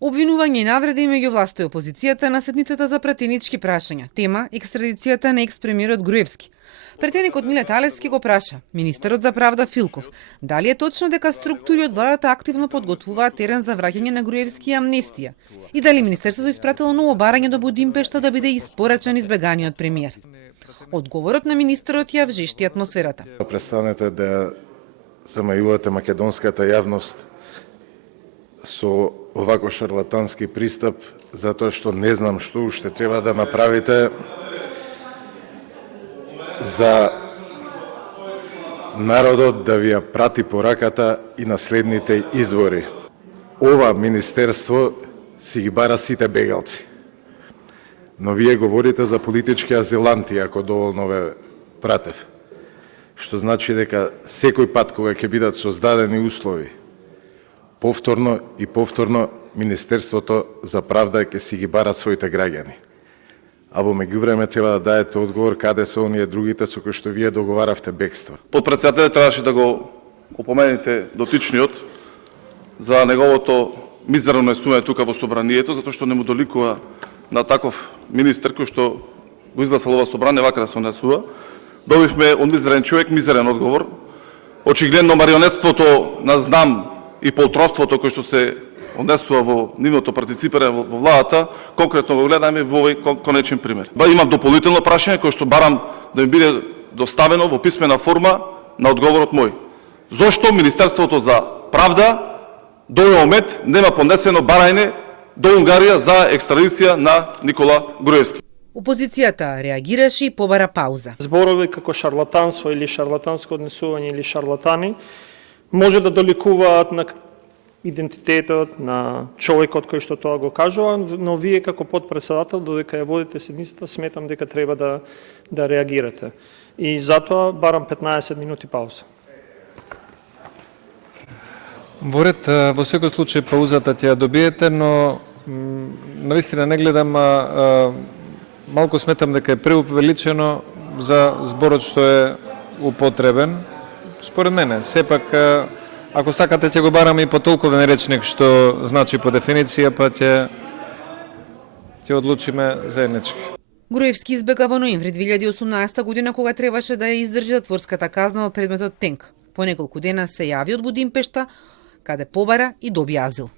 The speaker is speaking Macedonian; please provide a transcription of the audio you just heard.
Обвинување и навреди меѓу власта и опозицијата на седницата за пратенички прашања. Тема екстрадицијата на екс-премиерот Груевски. Претеникот Милет Алевски го праша министерот за правда Филков дали е точно дека структури од владата активно подготвуваат терен за враќање на Груевски и амнестија и дали министерството испратило ново барање до Будимпешта да биде испорачан избеганиот премиер. Одговорот на министерот ја вжешти атмосферата. Престанете да замајувате македонската јавност со овако шарлатански пристап, затоа што не знам што уште треба да направите за народот да ви ја прати пораката и на следните избори. Ова министерство си ги бара сите бегалци. Но вие говорите за политички азиланти, ако доволно ве пратев. Што значи дека секој пат кога ќе бидат создадени услови, повторно и повторно Министерството за правда ќе си ги бара своите граѓани. А во меѓувреме треба да даете одговор каде се оние другите со кои што вие договаравте бегство. Подпредседателот требаше да го опоменете дотичниот за неговото мизерно наистување тука во собранието, затоа што не му доликува на таков министер кој што го изгласал ова собрание вака да се однесува. Добивме од мизерен човек мизерен одговор. Очигледно марионетството на знам и полтроството кој што се однесува во нивното партиципирање во владата, конкретно го гледаме во овој конечен пример. Имам дополнително прашање кој што барам да ми биде доставено во писмена форма на одговорот мој. Зошто Министерството за правда до овој момент нема поднесено барање до Унгарија за екстрадиција на Никола Груевски? Опозицијата реагираше и побара пауза. Зборови како шарлатанство или шарлатанско однесување или шарлатани може да доликуваат на идентитетот на човекот кој што тоа го кажува, но вие како подпредседател, додека ја водите седницата, сметам дека треба да реагирате. И затоа барам 15 минути пауза. Во ред, во секој случај паузата ќе ја добиете, но навистина не гледам, малку сметам дека е преувеличено за зборот што е употребен. Според мене, сепак, ако сакате ќе го бараме и по толковен речник што значи по дефиниција, па ќе одлучиме заеднички. Груевски избега во ноември 2018 година кога требаше да ја издржи затворската казна во предметот Тенк. По неколку дена се јави од Будимпешта, каде побара и доби азил.